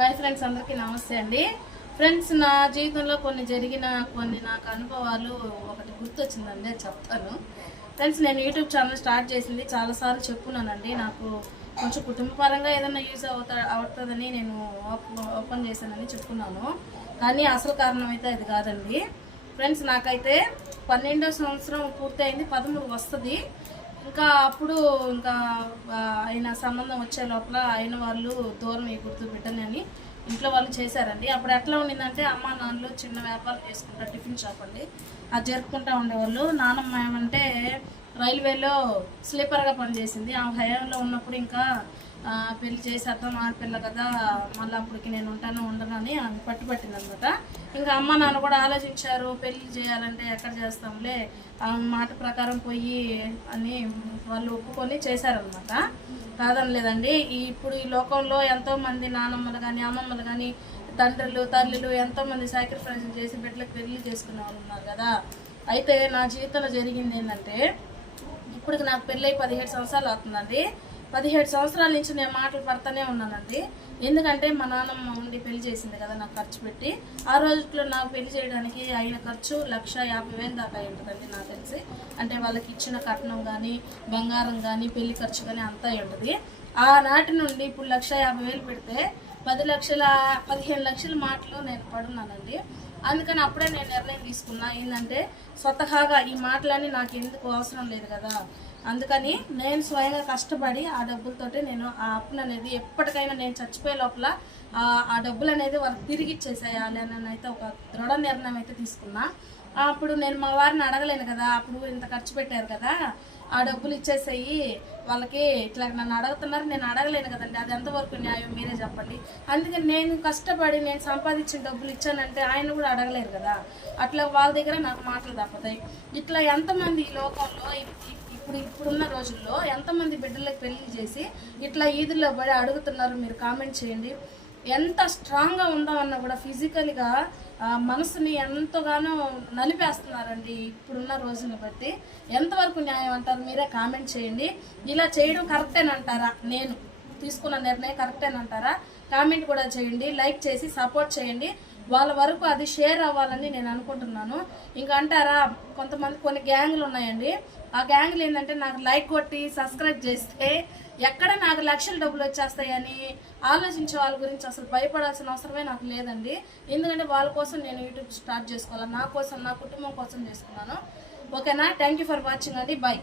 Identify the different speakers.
Speaker 1: Hi friends అందరికీ నమస్తే అండి. ఫ్రెండ్స్ నా జీవితంలో కొన్ని జరిగిన కొన్ని నాకు అనుభవాలు ఒకటి గుర్తొచ్చిందండి అది చెప్తాను. ఫ్రెండ్స్ నేను యూట్యూబ్ ఛానల్ స్టార్ట్ చేసింది చాలాసార్లు చెప్పున్నానండి. నాకు కొంచెం కుటుంబపరంగా ఏదైనా యూజ్ అవుతా అవుతుందని నేను ఓపెన్ చేశానని చెప్పుకున్నాను కానీ అసలు కారణం అయితే అది కాదండి. ఫ్రెండ్స్ నాకైతే పన్నెండో సంవత్సరం పూర్తయింది పదమూడు వస్తుంది. ఇంకా అప్పుడు ఇంకా ఆయన సంబంధం వచ్చే లోపల ఆయన వాళ్ళు దూరం ఎగురుతూ బిడ్డని ఇంట్లో వాళ్ళు చేశారండి. అప్పుడు ఎట్లా ఉండిందంటే అమ్మ నాన్నలు చిన్న వ్యాపారం చేసుకుంటారు టిఫిన్ షాప్ అండి. అది జరుపుకుంటా ఉండేవాళ్ళు. నాన్నమ్మ ఏమంటే రైల్వేలో స్లీపర్గా పనిచేసింది. ఆ హయాంలో ఉన్నప్పుడు ఇంకా ఆ, పెళ్ళి చేసేద్దాం ఆడపిల్ల కదా మళ్ళీ అప్పటికి నేను ఉంటాను ఉండను అని ఆమె పట్టుబట్టింది అనమాట ఇంకా అమ్మ నాన్న కూడా ఆలోచించారు పెళ్ళి చేయాలంటే ఎక్కడ చేస్తాంలే ఆమె మాట ప్రకారం పోయి అని వాళ్ళు ఒప్పుకొని చేశారనమాట. కాదని లేదండి ఇప్పుడు ఈ లోకంలో ఎంతోమంది నానమ్మలు కానీ అమ్మమ్మలు కానీ తండ్రులు తల్లులు ఎంతోమంది సాక్రిఫైస్ చేసి బిడ్డలకు పెళ్ళి చేసుకునే వాళ్ళు ఉన్నారు కదా. అయితే నా జీవితంలో జరిగింది ఏంటంటే ఇప్పటికి నాకు పెళ్ళై పదిహేడు సంవత్సరాలు అవుతుందండి. పదిహేడు సంవత్సరాల నుంచి నేను మాటలు పడుతూనే ఉన్నానండి. ఎందుకంటే మా నాన్నమ్మ ఉండి పెళ్ళి చేసింది కదా నాకు ఖర్చు పెట్టి. ఆ రోజుల్లో నాకు పెళ్ళి చేయడానికి అయిన ఖర్చు లక్ష యాభై వేలు దాకా అయి ఉంటుందండి నాకు తెలిసి. అంటే వాళ్ళకి ఇచ్చిన కట్నం కానీ బంగారం కానీ పెళ్ళి ఖర్చు కానీ అంతా ఉంటుంది. ఆనాటి నుండి ఇప్పుడు లక్ష యాభై వేలు పెడితే పది లక్షల పదిహేను లక్షల మాటలు నేను పడున్నానండి. అందుకని అప్పుడే నేను నిర్ణయం తీసుకున్నా. ఏంటంటే స్వతహాగా ఈ మాటలన్నీ నాకు ఎందుకు అవసరం లేదు కదా? అందుకని నేను స్వయంగా కష్టపడి ఆ డబ్బులతోటి నేను ఆ అప్పును అనేది ఎప్పటికైనా నేను చచ్చిపోయే లోపల ఆ డబ్బులు అనేది వాళ్ళకి తిరిగి ఇచ్చేసేయాలి అని అయితే ఒక దృఢ నిర్ణయం అయితే తీసుకున్నా. అప్పుడు నేను మా వారిని అడగలేను కదా అప్పుడు ఇంత ఖర్చు పెట్టారు కదా ఆ డబ్బులు ఇచ్చేసేయి వాళ్ళకి ఇట్లా నన్ను అడుగుతున్నారు నేను అడగలేను కదండి అది ఎంతవరకు న్యాయం మీరే చెప్పండి. అందుకని నేను కష్టపడి నేను సంపాదించిన డబ్బులు ఇచ్చానంటే ఆయన కూడా అడగలేరు కదా. అట్లా వాళ్ళ దగ్గర నాకు మాటలు తప్పుతాయి. ఇట్లా ఎంతమంది ఈ లోకంలో ఇప్పుడు ఇప్పుడున్న రోజుల్లో ఎంతమంది బిడ్డలకు పెళ్ళి చేసి ఇట్లా ఈదుల్లో పడి అడుగుతున్నారు మీరు కామెంట్ చేయండి. ఎంత స్ట్రాంగ్గా ఉందామన్నా కూడా ఫిజికల్గా మనసుని ఎంతగానో నలిపేస్తున్నారండి ఇప్పుడున్న రోజుని బట్టి. ఎంతవరకు న్యాయం అంటారు మీరే కామెంట్ చేయండి. ఇలా చేయడం కరెక్టేనంటారా నేను తీసుకున్న నిర్ణయం కరెక్టేనంటారా కామెంట్ కూడా చేయండి లైక్ చేసి సపోర్ట్ చేయండి. వాళ్ళ వరకు అది షేర్ అవ్వాలని నేను అనుకుంటున్నాను. ఇంకా అంటారా కొంతమంది కొన్ని గ్యాంగ్లు ఉన్నాయండి. ఆ గ్యాంగ్లు ఏంటంటే నాకు లైక్ కొట్టి సబ్స్క్రైబ్ చేస్తే ఎక్కడ నాకు లక్షల డబ్బులు వచ్చేస్తాయని ఆలోచించే వాళ్ళ గురించి అసలు భయపడాల్సిన అవసరమే నాకు లేదండి. ఎందుకంటే వాళ్ళ కోసం నేను యూట్యూబ్ స్టార్ట్ చేసుకోవాలి నా కోసం నా కుటుంబం కోసం చేసుకున్నాను. ఓకేనా? థ్యాంక్ యూ ఫర్ వాచింగ్ అండి. బాయ్